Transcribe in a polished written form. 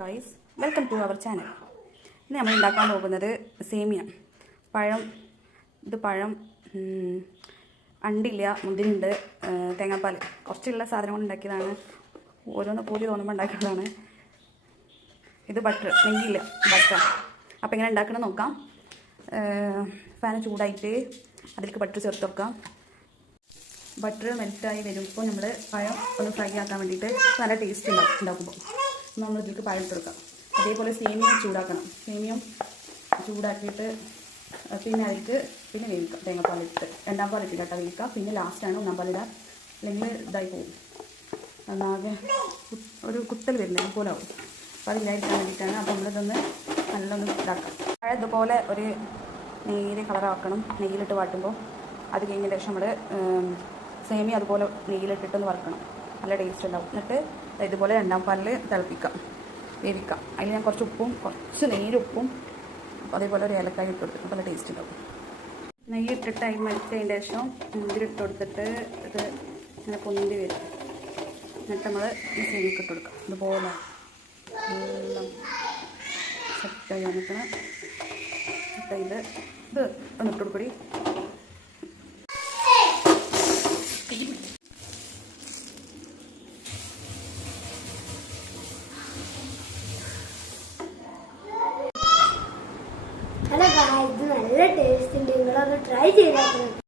Guys, welcome to our channel. ഇന്ന് നമ്മൾ ഉണ്ടാക്കാൻ പോകുന്നത് സേമിയ പഴം. ഇത് പഴം, അണ്ടില്ല, മുന്തിരിയുണ്ട്, തേങ്ങാപ്പാൽ, കുറച്ചുള്ള സാധനം കൊണ്ട് ഉണ്ടാക്കിയതാണ്. ഓരോന്ന് പൂതി തോന്നുമ്പോൾ ഉണ്ടാക്കുന്നതാണ്. ഇത് ബട്ടർ, നെയ്യില്ല, ബട്ടർ. അപ്പോൾ എങ്ങനെ ഉണ്ടാക്കണം നോക്കാം. ഫാൻ ചൂടായിട്ട് അതിലേക്ക് ബട്ടർ ചേർത്ത് വെക്കാം. ബട്ടർ മെൽറ്റായി വരുമ്പോൾ നമ്മൾ പഴം ഒന്ന് ഫ്രൈ ആക്കാൻ വേണ്ടിയിട്ട് നല്ല ടേസ്റ്റ് ഉണ്ടാക്കുമ്പോൾ നമ്മൾ ഇതിലേക്ക് പഴം ഇട്ട് കൊടുക്കാം. അതേപോലെ സേമിയ ചൂടാക്കണം. സേമിയം ചൂടാക്കിയിട്ട് പിന്നെ അതിലേക്ക് വേവിക്കാം. തേങ്ങാപ്പാലിട്ട് രണ്ടാം പാലിട്ട് കേട്ടോ വേവിക്കാം. പിന്നെ ലാസ്റ്റാണ് ഒന്നാം പാലിടുക, അല്ലെങ്കിൽ ഇതായി പോകും, ഒന്നാകെ ഒരു കുത്തൽ വരുന്നത് പോലെ ആവും. അപ്പോൾ അതില്ലായിരിക്കാൻ വേണ്ടിയിട്ടാണ്. അപ്പോൾ നമ്മളിതൊന്ന് നല്ലൊന്ന് ഇതാക്കാം. പഴം ഇതുപോലെ ഒരു നേരിയ കളറാക്കണം നെയ്യിലിട്ട് വാട്ടുമ്പോൾ. അത് കഴിഞ്ഞ ശേഷം നമ്മൾ സേമിയ അതുപോലെ നെയ്യിലിട്ടിട്ടൊന്ന് വറുക്കണം. നല്ല ടേസ്റ്റ് ഉണ്ടാവും. എന്നിട്ട് ഇതുപോലെ രണ്ടാം പാലിൽ തിളപ്പിക്കാം, വേവിക്കാം. അതിൽ ഞാൻ കുറച്ച് ഉപ്പും കുറച്ച് നെയ്യിലുപ്പും അതേപോലെ ഒരു ഏലക്കായ ഇട്ട് കൊടുത്തിട്ട് നല്ല ടേസ്റ്റ് ഉണ്ടാവും. നെയ്യ് ഇട്ടിട്ട് അതിൽ മരിച്ചതിൻ്റെ ശേഷം മുന്തിരി ഇട്ട് കൊടുത്തിട്ട് ഇത് ഇങ്ങനെ പൊന്തി വരും. എന്നിട്ട് നമ്മൾ ഈ സേമിയക്ക് ഇട്ട് കൊടുക്കാം. ഇതുപോലെ എല്ലാം സെറ്റായി വന്നിട്ട് ഇത് ഒന്ന് ഇട്ട് കൊടുക്കൂടി. ഹലോ ഗായ്സ്, ഇത് നല്ല ടേസ്റ്റ് ഉണ്ട്. നിങ്ങളൊന്ന് ട്രൈ ചെയ്താൽ